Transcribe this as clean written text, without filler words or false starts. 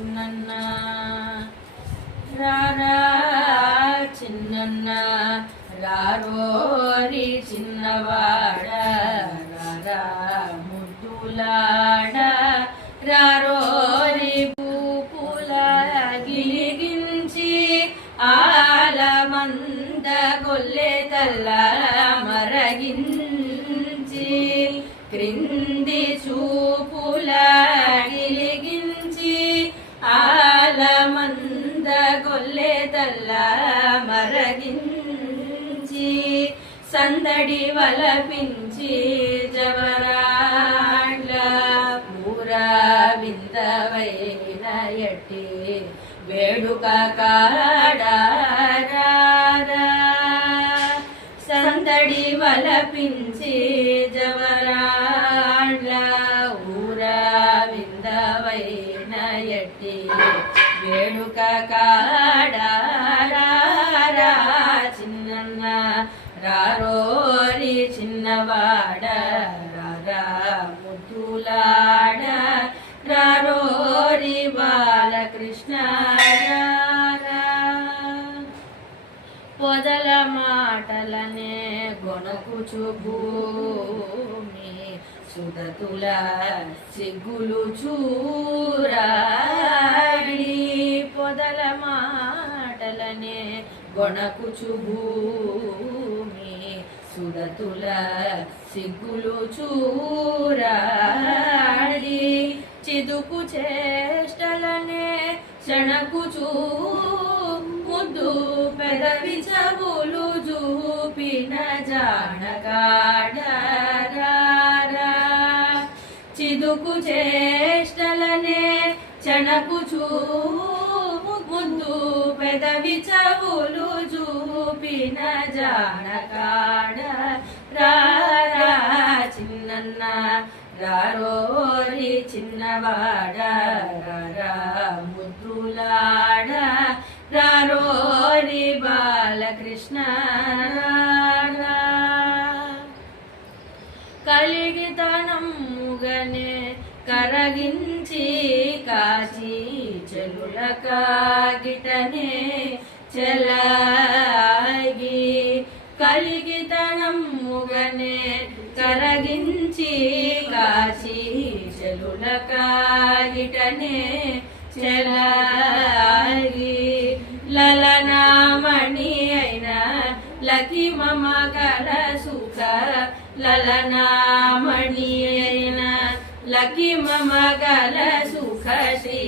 చిన్నన్న రారా చిన్నన్న రారోరి చిన్నవాడ రారా ముద్దులాడ రారోరి పూపుల గిలిగించి ఆలమంద గొల్లె తల్ల మరగించి క్రింది చూపుల గిలిగించి ఆలమంద గొల్లె తల్ల మరగించి సందడి వలపించి జవరాళ్ళ పూరా విందవైన ఎట్టి వేడుక కాడారా సందడి వలపించి జవరాళ్ళ ఊరా విందవైన ఎట్టి వేడుక కాడారా చిన్నన్న రారోరి చిన్నవాడ రారా ముద్దులాడ రారోరి బాలకృష్ణ పొదల మాటలనే గొనకుచు భూమి సుదతుల సిగ్గులు చూరాడి పొదల మాటలనే గొనకుచు భూమి సుదతుల సిగ్గులు చూరాడి చిదుకు చేష్టలనే శణకుచూ ముద్దు పెదవి చెవులు చూపిన జానకాడారా చిదుకు చేష్టలనే చెణకుచూ ముద్దు పెదవి చెవులు చూపిన జానకాడారా చిన్నన్న రారోరి చిన్నవాడ రారా ముద్దులాడ రారోరి బాలకృష్ణ కలిగితనముగనే కరగించి కాచి చెలుల కాగిటనే చెలాగి కలిగితనముగనే కరగించి కాచి చెలుల కాగిటనే చెలాగి లలనామణి అయిన లకి మమ కల సుఖ లలనామణి అయిన లకి మమ కల సుఖ శ్రీ